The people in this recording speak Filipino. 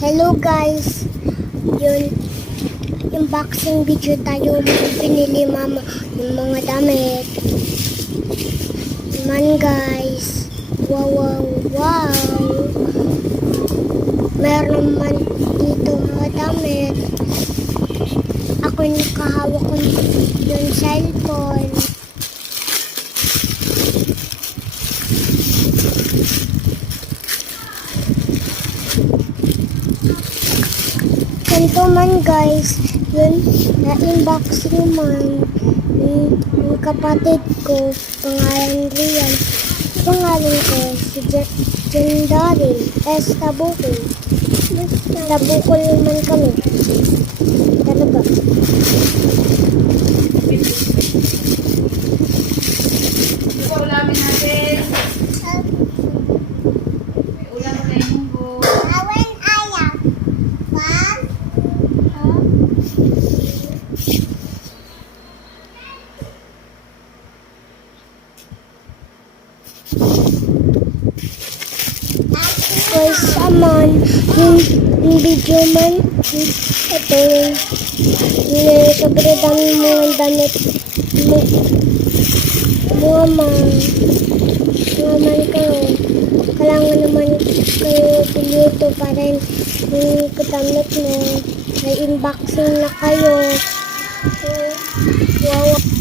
Hello guys, yun, unboxing video tayo, pinili mama yung mga damit. Man guys, wow, meron man dito mga damit. Ako yung nakahawak ko yung cellphone. Ganito man guys, yun, na-unboxing man yung kapatid ko, pangalan Rian. Pangalan ko si Jendari S. Tabukol. Tabukol naman kami. Talaga. Ito ulamin natin. May ulam na yung munggo. Guys, aman, yung video man, ito yung sobrang dami mga damit mga man kayo. Kailangan naman kayo pilito para yung damit mo. May unboxing na kayo. Wow.